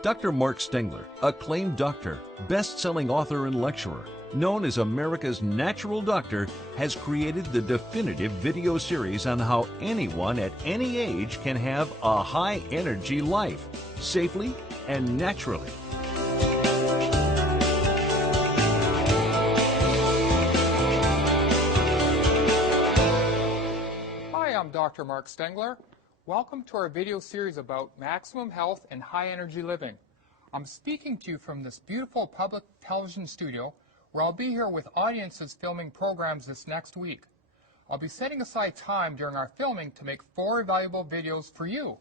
Dr. Mark Stengler, acclaimed doctor, best-selling author and lecturer, known as America's Natural Doctor, has created the definitive video series on how anyone at any age can have a high-energy life, safely and naturally. Hi, I'm Dr. Mark Stengler. Welcome to our video series about maximum health and high energy living. I'm speaking to you from this beautiful public television studio where I'll be here with audiences filming programs this next week. I'll be setting aside time during our filming to make 4 valuable videos for you.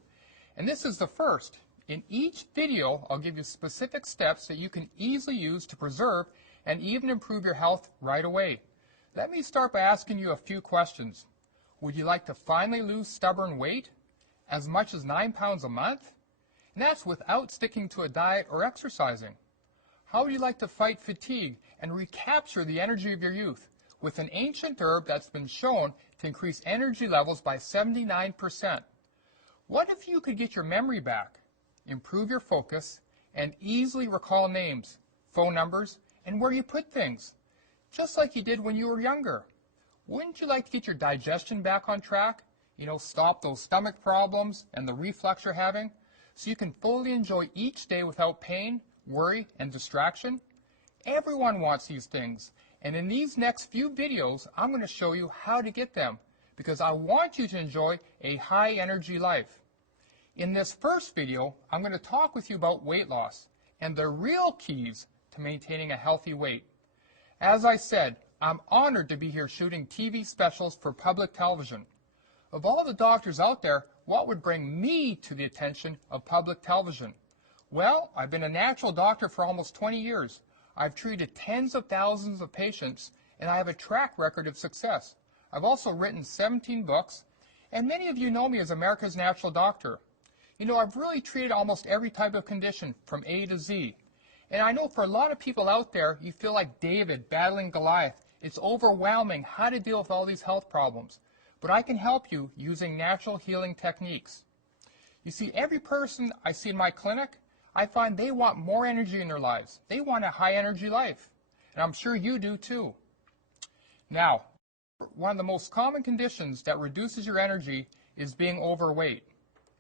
And this is the first. In each video, I'll give you specific steps that you can easily use to preserve and even improve your health right away. Let me start by asking you a few questions. Would you like to finally lose stubborn weight? As much as 9 pounds a month? And that's without sticking to a diet or exercising. How would you like to fight fatigue and recapture the energy of your youth with an ancient herb that's been shown to increase energy levels by 79%? What if you could get your memory back, improve your focus, and easily recall names, phone numbers, and where you put things, just like you did when you were younger? Wouldn't you like to get your digestion back on track? Stop those stomach problems and the reflux you're having, so you can fully enjoy each day without pain, worry, and distraction? Everyone wants these things, and in these next few videos, I'm going to show you how to get them, because I want you to enjoy a high-energy life. In this first video, I'm going to talk with you about weight loss and the real keys to maintaining a healthy weight. As I said, I'm honored to be here shooting TV specials for public television. Of all the doctors out there, what would bring me to the attention of public television? Well, I've been a natural doctor for almost 20 years. I've treated tens of thousands of patients, and I have a track record of success. I've also written 17 books, and many of you know me as America's Natural Doctor. I've really treated almost every type of condition from A to Z. And I know for a lot of people out there, you feel like David battling Goliath. It's overwhelming how to deal with all these health problems. But I can help you using natural healing techniques. You see, every person I see in my clinic, I find they want more energy in their lives. They want a high energy life. And I'm sure you do too. Now, one of the most common conditions that reduces your energy is being overweight.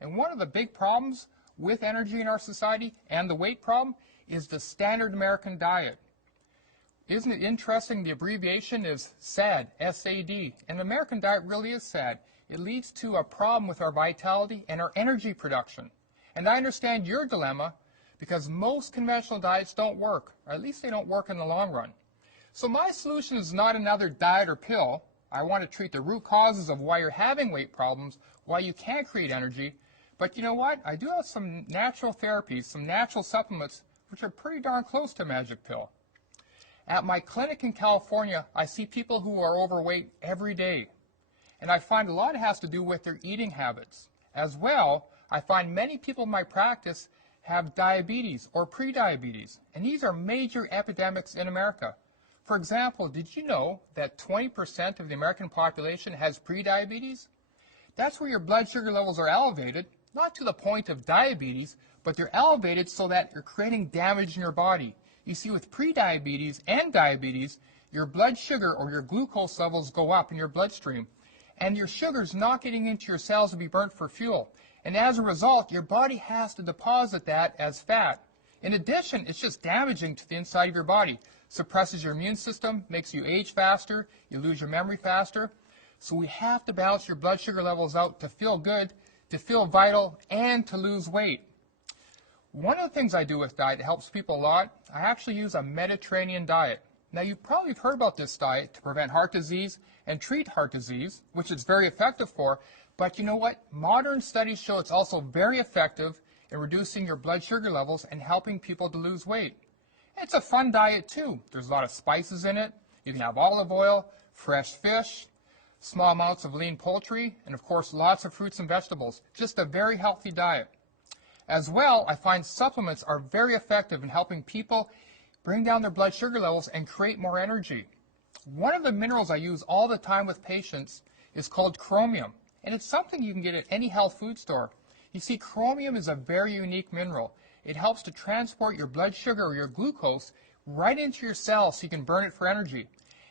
And one of the big problems with energy in our society and the weight problem is the standard American diet. Isn't it interesting the abbreviation is SAD, S-A-D, and the American diet really is sad. It leads to a problem with our vitality and our energy production. And I understand your dilemma because most conventional diets don't work, or at least they don't work in the long run. So my solution is not another diet or pill. I want to treat the root causes of why you're having weight problems, why you can't create energy. But you know what? I do have some natural therapies, some natural supplements, which are pretty darn close to a magic pill. At my clinic in California, I see people who are overweight every day. And I find a lot has to do with their eating habits. As well, I find many people in my practice have diabetes or prediabetes. And these are major epidemics in America. For example, did you know that 20% of the American population has prediabetes? That's where your blood sugar levels are elevated, not to the point of diabetes, but they're elevated so that you're creating damage in your body. You see, with prediabetes and diabetes, your blood sugar or your glucose levels go up in your bloodstream, and your sugar's not getting into your cells to be burnt for fuel. And as a result, your body has to deposit that as fat. In addition, it's just damaging to the inside of your body. Suppresses your immune system, makes you age faster, you lose your memory faster. So we have to balance your blood sugar levels out to feel good, to feel vital, and to lose weight. One of the things I do with diet that helps people a lot, I actually use a Mediterranean diet. Now, you've probably heard about this diet to prevent heart disease and treat heart disease, which it's very effective for. But you know what? Modern studies show it's also very effective in reducing your blood sugar levels and helping people to lose weight. It's a fun diet, too. There's a lot of spices in it. You can have olive oil, fresh fish, small amounts of lean poultry, and, of course, lots of fruits and vegetables. Just a very healthy diet. As well, I find supplements are very effective in helping people bring down their blood sugar levels and create more energy. One of the minerals I use all the time with patients is called chromium, and it's something you can get at any health food store. You see, chromium is a very unique mineral. it helps to transport your blood sugar or your glucose right into your cells so you can burn it for energy.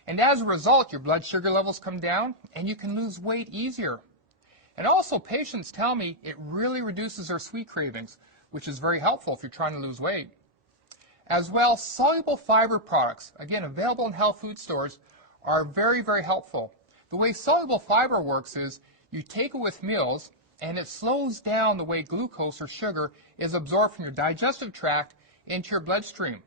And as a result, your blood sugar levels come down and you can lose weight easier. And also, patients tell me it really reduces their sweet cravings, which is very helpful if you're trying to lose weight. As well, soluble fiber products, again, available in health food stores, are very, very helpful. The way soluble fiber works is you take it with meals, and it slows down the way glucose or sugar is absorbed from your digestive tract into your bloodstream.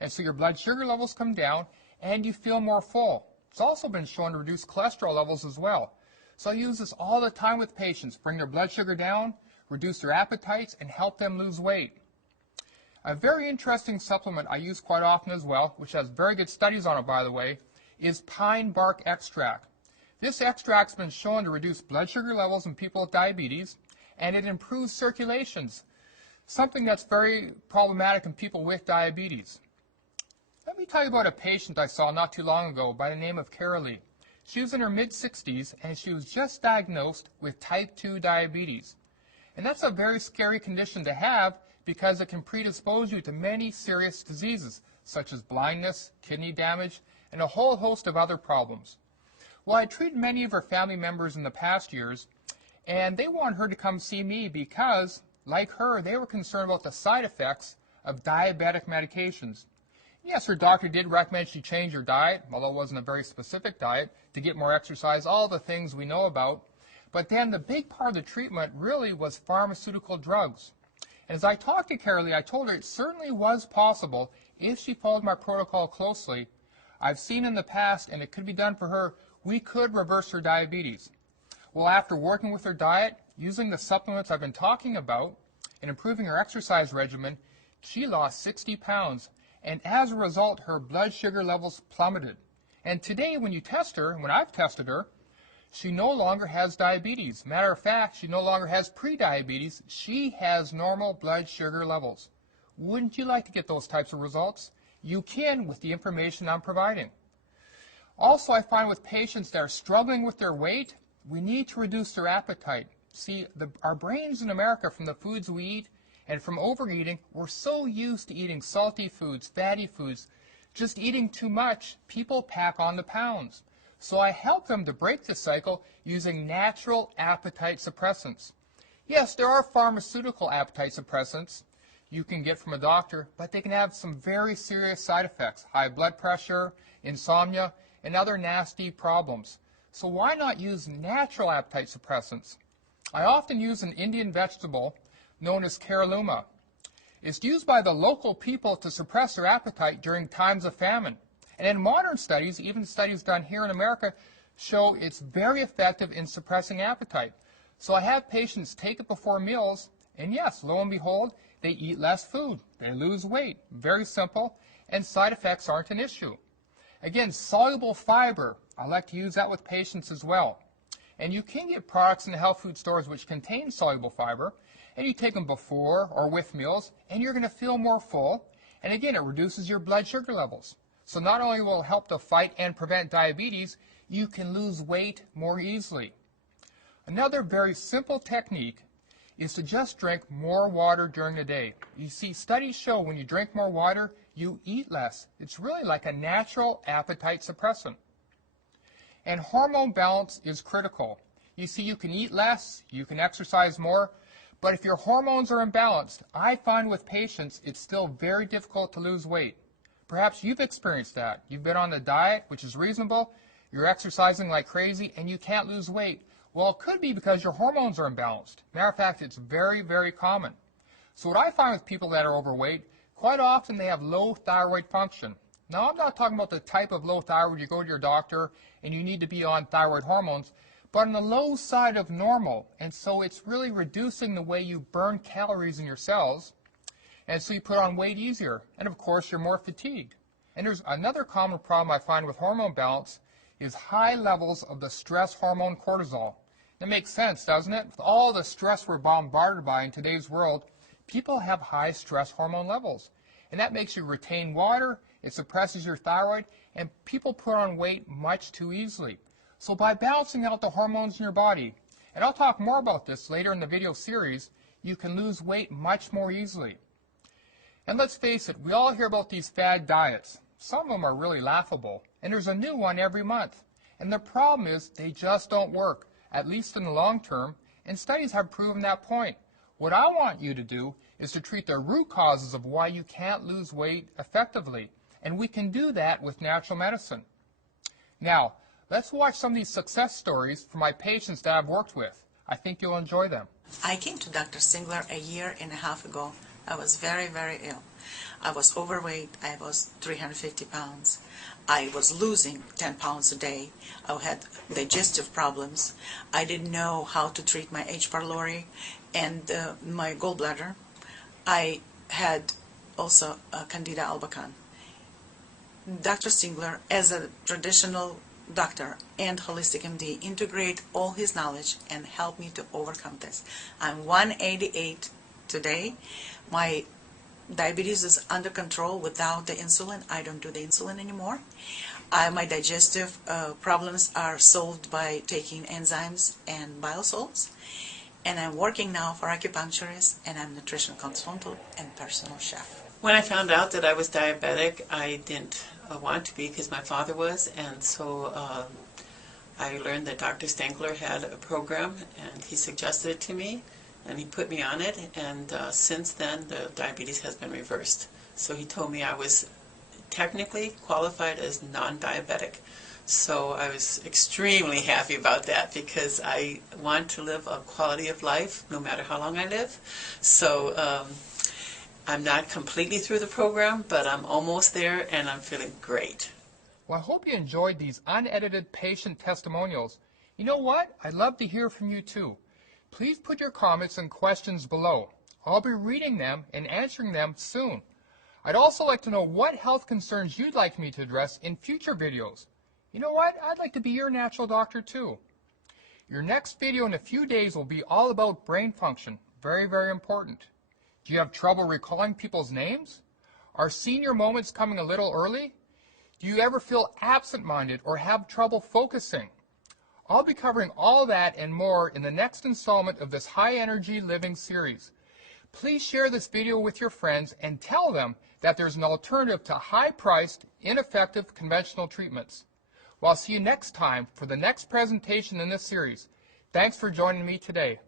And so your blood sugar levels come down, and you feel more full. It's also been shown to reduce cholesterol levels as well. So I use this all the time with patients, bring their blood sugar down, reduce their appetites, and help them lose weight. A very interesting supplement I use quite often as well, which has very good studies on it, by the way, is pine bark extract. This extract's been shown to reduce blood sugar levels in people with diabetes, and it improves circulations, something that's very problematic in people with diabetes. Let me tell you about a patient I saw not too long ago by the name of Carolee. She was in her mid-60s, and she was just diagnosed with type 2 diabetes. And that's a very scary condition to have because it can predispose you to many serious diseases, such as blindness, kidney damage, and a whole host of other problems. Well, I treated many of her family members in the past years, and they wanted her to come see me because, like her, they were concerned about the side effects of diabetic medications. Yes, her doctor did recommend she change her diet, although it wasn't a very specific diet, to get more exercise, all the things we know about. But then the big part of the treatment really was pharmaceutical drugs. And as I talked to Carolee, I told her it certainly was possible if she followed my protocol closely. I've seen in the past, and it could be done for her, we could reverse her diabetes. Well, after working with her diet, using the supplements I've been talking about, and improving her exercise regimen, she lost 60 pounds. And as a result, her blood sugar levels plummeted. And today, when you test her, when I've tested her, she no longer has diabetes. Matter of fact, she no longer has pre-diabetes. She has normal blood sugar levels. Wouldn't you like to get those types of results? You can with the information I'm providing. Also, I find with patients that are struggling with their weight, we need to reduce their appetite. See, our brains in America, from the foods we eat and from overeating, we're so used to eating salty foods, fatty foods, just eating too much, people pack on the pounds. So I help them to break the cycle using natural appetite suppressants. Yes, there are pharmaceutical appetite suppressants you can get from a doctor, but they can have some very serious side effects, high blood pressure, insomnia, and other nasty problems. So why not use natural appetite suppressants? I often use an Indian vegetable known as caralluma. It's used by the local people to suppress their appetite during times of famine. And in modern studies, even studies done here in America, show it's very effective in suppressing appetite. So I have patients take it before meals, and yes, lo and behold, they eat less food. They lose weight. Very simple, and side effects aren't an issue. Again, soluble fiber, I like to use that with patients as well. And you can get products in the health food stores which contain soluble fiber, and you take them before or with meals, and you're going to feel more full. And again, it reduces your blood sugar levels. So not only will it help to fight and prevent diabetes, you can lose weight more easily. Another very simple technique is to just drink more water during the day. You see, studies show when you drink more water, you eat less. It's really like a natural appetite suppressant. And hormone balance is critical. You see, you can eat less, you can exercise more, but if your hormones are imbalanced, I find with patients it's still very difficult to lose weight. Perhaps you've experienced that. You've been on a diet, which is reasonable, you're exercising like crazy, and you can't lose weight. Well, it could be because your hormones are imbalanced. Matter of fact, it's very, very common. So what I find with people that are overweight, quite often they have low thyroid function. Now, I'm not talking about the type of low thyroid you go to your doctor and you need to be on thyroid hormones, but on the low side of normal. And so it's really reducing the way you burn calories in your cells, and so you put on weight easier. And of course, you're more fatigued. And there's another common problem I find with hormone balance is high levels of the stress hormone cortisol. It makes sense, doesn't it? With all the stress we're bombarded by in today's world, people have high stress hormone levels. And that makes you retain water, it suppresses your thyroid, and people put on weight much too easily. So by balancing out the hormones in your body, and I'll talk more about this later in the video series, you can lose weight much more easily. And let's face it, we all hear about these fad diets. Some of them are really laughable, and there's a new one every month. And the problem is they just don't work, at least in the long term, and studies have proven that point. What I want you to do is to treat the root causes of why you can't lose weight effectively, and we can do that with natural medicine. Now, let's watch some of these success stories from my patients that I've worked with. I think you'll enjoy them. I came to Dr. Stengler a year and a half ago. I was very, very ill. I was overweight. I was 350 pounds. I was losing 10 pounds a day. I had digestive problems. I didn't know how to treat my H. pylori and my gallbladder. I had also Candida albicans. Dr. Stengler, as a traditional doctor and holistic MD, integrate all his knowledge and help me to overcome this. I'm 188 today. My diabetes is under control without the insulin. I don't do the insulin anymore. My digestive problems are solved by taking enzymes and bile salts. And I'm working now for acupuncturist, and I'm nutrition consultant and personal chef. When I found out that I was diabetic, I didn't want to be because my father was, and so I learned that Dr. Stengler had a program, and he suggested it to me, and he put me on it, and since then the diabetes has been reversed. So he told me I was technically qualified as non-diabetic. So I was extremely happy about that because I want to live a quality of life no matter how long I live. So I'm not completely through the program, but I'm almost there and I'm feeling great. Well, I hope you enjoyed these unedited patient testimonials. You know what? I'd love to hear from you too. Please put your comments and questions below. I'll be reading them and answering them soon. I'd also like to know what health concerns you'd like me to address in future videos. You know what? I'd like to be your natural doctor too. Your next video in a few days will be all about brain function. Very, very important. Do you have trouble recalling people's names? Are senior moments coming a little early? Do you ever feel absent-minded or have trouble focusing? I'll be covering all that and more in the next installment of this High Energy Living series. Please share this video with your friends and tell them that there's an alternative to high-priced, ineffective conventional treatments. Well, I'll see you next time for the next presentation in this series. Thanks for joining me today.